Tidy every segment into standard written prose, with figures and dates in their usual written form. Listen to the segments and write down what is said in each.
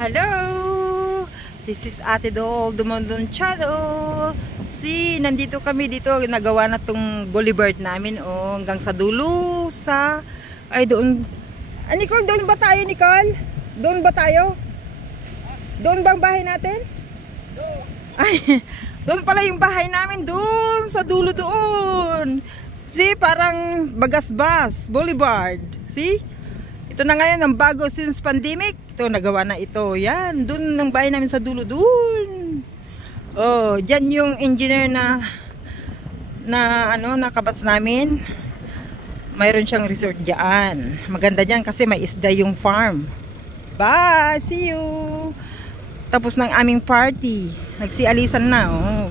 Hello! This is Ate Dog Dumondon Channel. Nandito kami dito. Nagawa na tong boulevard namin. Oh, hanggang sa dulo sa... Ay, doon. Nicole, doon ba tayo, Nicole? Doon ba tayo? Doon bang bahay natin? Ay, doon pala yung bahay namin. Doon, sa dulo doon. Parang Bagasbas Boulevard. Ito na ngayon ang bago since pandemic. Ito, nagawa na ito. Yan, dun ng bahay namin sa dulo. Dun. Oh, dyan yung engineer na nakabats namin. Mayroon siyang resort dyan. Maganda dyan kasi may isda yung farm. Bye! See you! Tapos ng aming party. Nagsialisan na. Oh.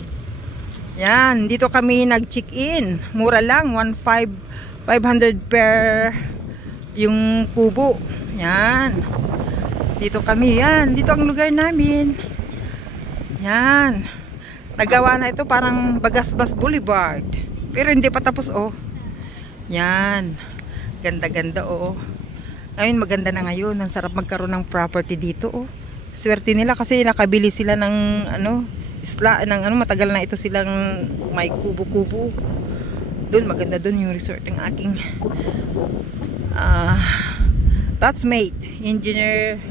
Yan, dito kami nag-check-in. Mura lang, 500 per yung kubo. Yan. Dito kami, yan. Dito ang lugar namin. Yan. Nagawa na ito parang Bagasbas Boulevard. Pero hindi pa tapos, oh. Yan. Ganda-ganda, oh. Ngayon, maganda na ngayon. Ang sarap magkaroon ng property dito, oh. Swerte nila kasi nakabili sila ng, matagal na ito silang may kubo-kubo. Doon, maganda doon yung resort ng aking batchmate, Engineer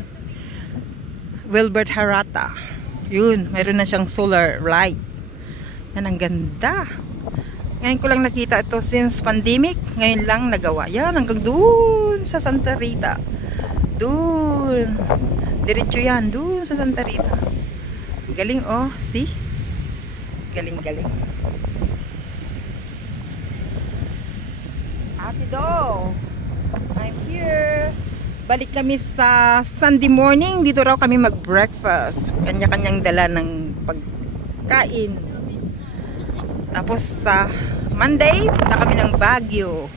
Wilbert Harata. Yun, mayroon na siyang solar light. Yan, ang ganda. Ngayon ko lang nakita ito since pandemic. Ngayon lang nagawa. Yan, hanggang doon sa Santa Rita. Doon. Diretso yan, doon sa Santa Rita. Galing, oh. See? Galing-galing. Ate Do, I'm here. Balik kami sa Sunday morning. Dito raw kami mag-breakfast. Kanya-kanyang dala ng pagkain. Tapos sa Monday, punta kami ng Baguio.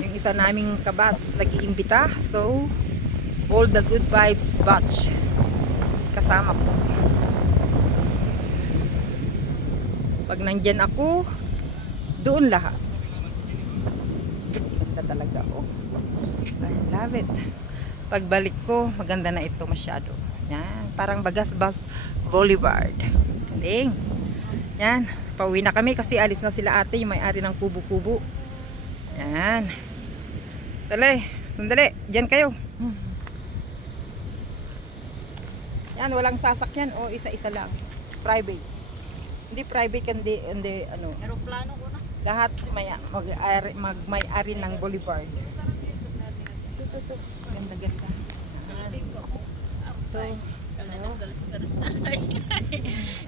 Yung isa naming kabats nag-iimbita. So, all the good vibes batch kasama ko. Pag nandyan ako, doon lahat. Ganda talaga, oh. I love it. Pagbalik ko, maganda na ito masyado. Yan, parang Bagasbas Boulevard. Galing. Yan, pauwi na kami kasi alis na sila ate, yung may-ari ng kubo-kubo. Yan. Dali, sandali. Diyan kayo. Yan, walang sasakyan o isa-isa lang. Private. Hindi private, hindi ano. Aeroplano ko na. Lahat may-ari ng boulevard. Ganda-ganda. Ito.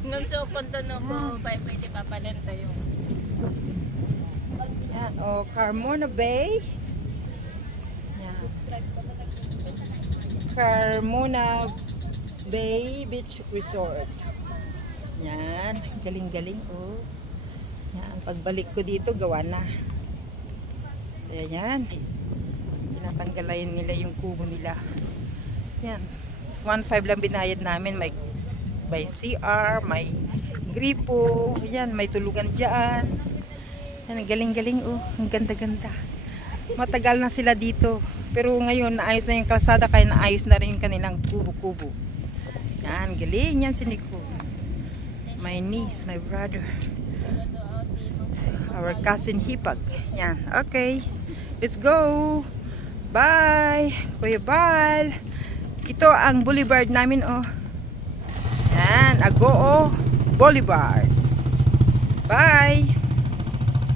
Ngam so kontono ko bye-bye di papalenta yung. Yan, oh, Carmona Bay. Yan. Carmona Bay Beach Resort. Yan, galing-galing, oh. Yan, pagbalik ko dito gawa na. Kaya yan. Tinatanggalan nila yung kubo nila. Yan. 1.5 lang binayad namin. May CR, may gripo. Yan, may tulugan dyan. Yan, ang galing-galing, oh. Ang ganda-ganda. Matagal na sila dito. Pero ngayon, naayos na yung kalsada kaya naayos na rin yung kanilang kubo-kubo. Yan, galing. Yan si Nico. My niece, my brother. Our cousin Hipag. Yan, okay. Let's go. Bye. Kuya Bal. Ito ang boulevard namin, oh. Yan, Agoo Boulevard.